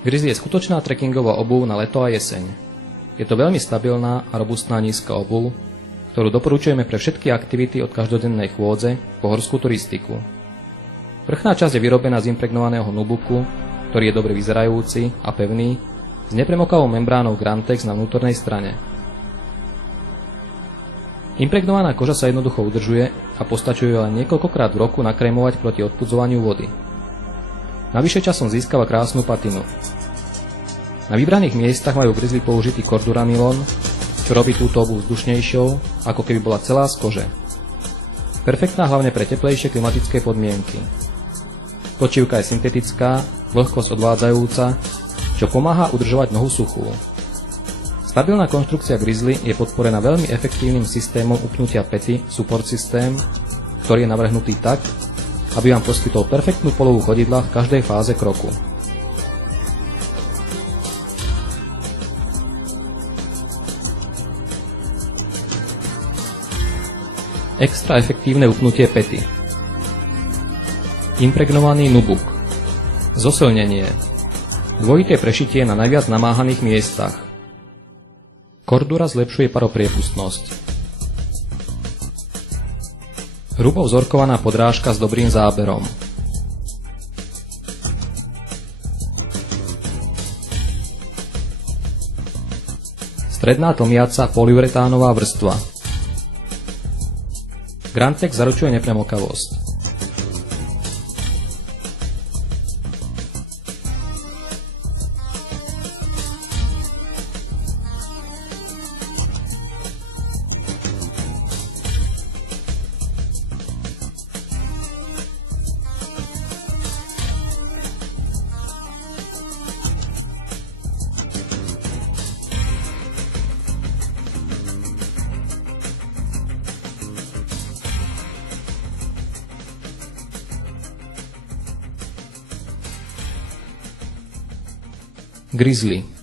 Grizzly je skutočná trekkingová obuv na leto a jeseň. Je to veľmi stabilná a robustná nízka obuv, ktorú doporučujeme pre všetky aktivity od každodennej chôdze po horskú turistiku. Vrchná časť je vyrobená z impregnovaného nubuku, ktorý je dobre vyzerajúci a pevný, s nepremokavou membránou Grantex na vnútornej strane. Impregnovaná koža sa jednoducho udržuje a postačuje len niekoľkokrát v roku nakrémovať proti odpudzovaniu vody. Navyše časom získava krásnu patinu. Na vybraných miestach majú Grizzly použitý korduramilon, čo robí túto obuv vzdušnejšou, ako keby bola celá z kože. Perfektná hlavne pre teplejšie klimatické podmienky. Počívka je syntetická, vlhkosť odvádzajúca, čo pomáha udržovať nohu suchú. Stabilná konštrukcia Grizzly je podporená veľmi efektívnym systémom upnutia päty Support System, ktorý je navrhnutý tak, aby vám poskytol perfektnú polohu chodidla v každej fáze kroku. Extra efektívne upnutie päty. Impregnovaný nubuk. Zosilnenie. Dvojité prešitie na najviac namáhaných miestach. Kordura zlepšuje paropriepustnosť. Hrubo vzorkovaná podrážka s dobrým záberom. Stredná tlmiaca polyuretánová vrstva. Grantex zaručuje nepremokavosť. Grizzly.